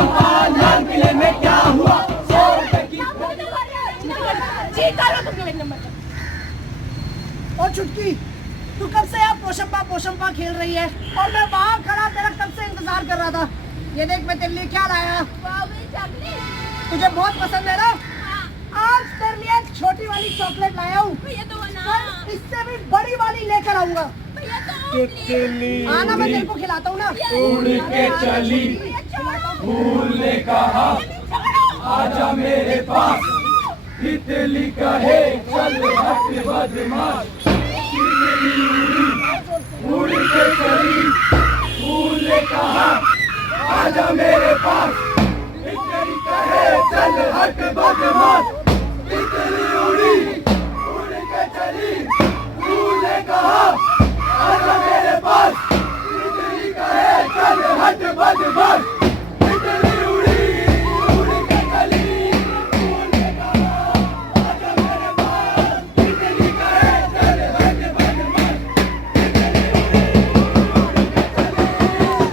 लाल किले में क्या हुआ? और चुटकी, तू कब से यहाँ पोशंपा खेल रही है और मैं वहाँ खड़ा तेरा कब से इंतजार कर रहा था। ये देख मैं तेरे लिए क्या लाया। तुझे बहुत पसंद है ना? आज तेरे लिए एक छोटी वाली चॉकलेट लाया हूँ। इससे भी बड़ी वाली लेकर आऊंगा। आना, मैं तेरे को खिलाता हूँ ना। उड़ के चली फूल ने कहा आजा मेरे पास, तितली कहे चल हट बदमाश। तितली उड़ के चली फूल ने कहा आजा मेरे पास, तितली कहे चल हट बदमाश। तितली उड़ के चली फूल ने कहा आजा मेरे पास, तितली कहे चल हट बदमाश। तितली उड़ के चली फूल ने कहा आजा मेरे पास, तितली कहे चल हट बदमाश।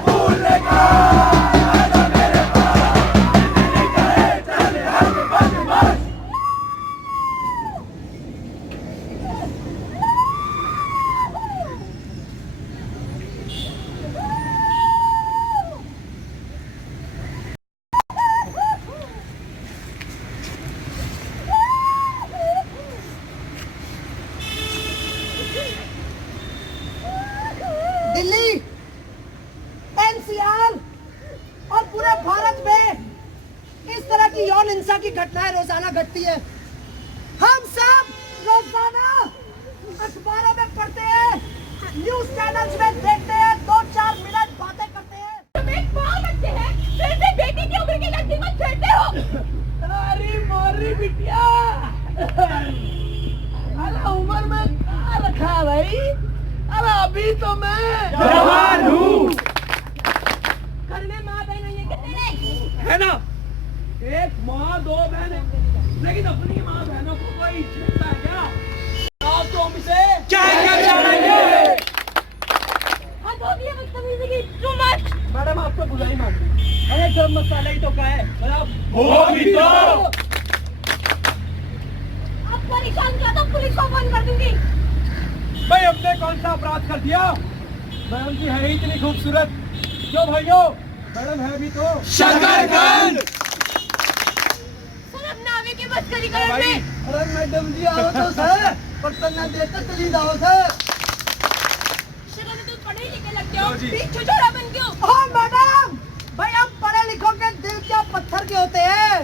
फूल ने कहा आजा मेरे पास, तितली कहे चल हट बदमाश। दिल्ली, एनसीआर और पूरे भारत में इस तरह की यौन हिंसा की घटनाएं रोजाना घटती है। हम सब रोजाना अखबारों में पढ़ते हैं, न्यूज चैनल्स में देखते हैं, 2-4 मिनट बातें करते हैं। तुम एक माँ बनते हैं, फिर भी बेटी की उम्र की लड़की को छेड़ते हो। अरे मोरी बिटिया, अरे उम्र में क्या रखा है भाई? अरे अभी तो मैं जवान हूँ, घर में माँ बहन नहीं है क्या तेरे? है ना? एक माँ दो बहन, लेकिन अपनी माँ बहनों को कोई छेड़ता है क्या? आओ तो हमसे क्या चाहेंगे? हद हो गई है बदतमीजी की, too much। मैडम आप तो बुराई मानती, अरे गरम मसाला ही तो का है, वो भी तो। अब परेशान किया तो पुलिस को फोन कर दूंगी। भाई हमने कौन सा अपराध कर दिया? मैडम जी है ही इतनी खूबसूरत, क्यों भाइयों? मैडम है भी तो शकरकंद। सर अपना आवे की मस्करी करो भाई, में। अरे मैडम जी आओ तो सर, बर्तन ना देते चली जाओ सर। शक्ल में तुम पढ़े लिखे लगते हो, लो जी। बीच छुछोड़ा बन क्यों? हाँ मैडम, भाई हम पढ़े लिखों के दिल क्या पत्थर के होते हैं।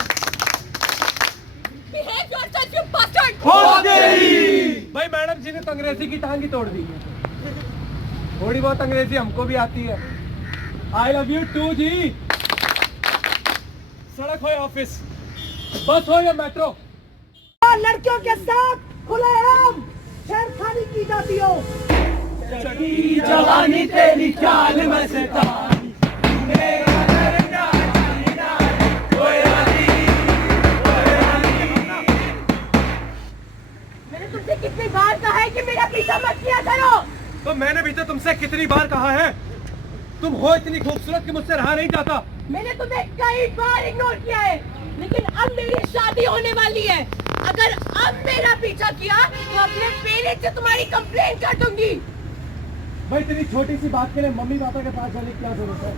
Behave yourself, you bastard! हो गई। भाई मैडम जी ने तो अंग्रेजी की टांग ही तोड़ दी। थोड़ी बहुत अंग्रेजी हमको भी आती है। आई लव यू टू जी। सड़क हो या ऑफिस, बस हो या मेट्रो, लड़कियों के साथ खुलेआम छेड़खानी की जाती हो। चढ़ी जवानी तेरी चाल मस्तानी, मेरा दर्दा जीना है, ओए रानी, ओए रानी। मैंने तुमसे कितनी बार कहा है कि मेरा पीछा मत किया करो। तो मैंने भी तो तुमसे कितनी बार कहा है, तुम हो इतनी खूबसूरत कि मुझसे रहा नहीं जाता। मैंने तुम्हें कई बार इग्नोर किया है, लेकिन अब मेरी शादी होने वाली है। अगर अब मेरा पीछा किया तो अपने पेरेंट्स से तुम्हारी कंप्लेंट कर दूंगी। भाई इतनी छोटी सी बात के लिए मम्मी पापा के पास जाने की क्या जरूरत है?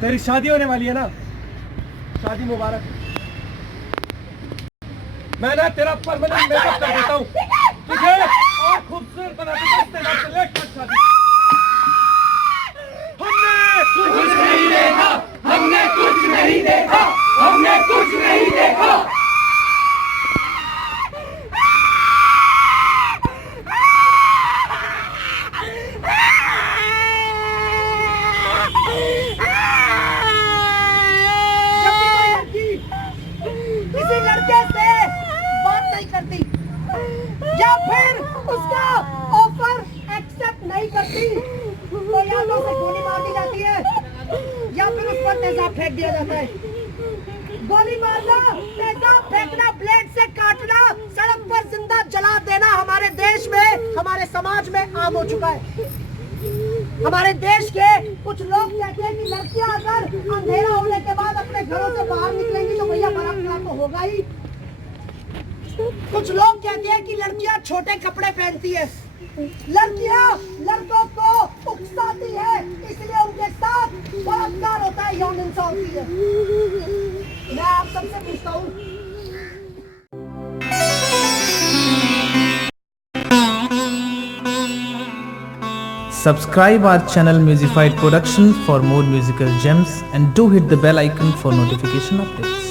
तेरी शादी होने वाली है ना, शादी मुबारक। मैं ना तेरा परमानेंट मेकअप कर देता हूँ, तुझे और खूबसूरत बना दूंगा। इससे ना चले शादी। हमने कुछ नहीं देखा, हमने कुछ नहीं देखा, हमने कुछ नहीं देखा। किसी लड़के से बात नहीं करती या फिर उसका ऑफर एक्सेप्ट नहीं करती तो या तो उसे गोली मार दी जाती है या फिर उस पर तेजाब फेंक दिया जाता है। गोली मारना, तेजाब फेंकना, ब्लेड से काटना, सड़क पर जिंदा जला देना हमारे देश में, हमारे समाज में आम हो चुका है। हमारे देश के कुछ लोग कहते हैं कि लड़कियां अगर अंधेरा होने के बाद अपने घरों से बाहर निकलेंगी तो भैया बलात्कार तो होगा ही। कुछ लोग कहते हैं कि लड़कियां छोटे कपड़े पहनती है, लड़कियां लड़कों को उकसाती है, इसलिए उनके साथ बलात्कार होता है, यौन हिंसा होती है। मैं आप सबसे पूछता हूँ, Subscribe our channel Musified Production for more musical gems and do hit the bell icon for notification updates.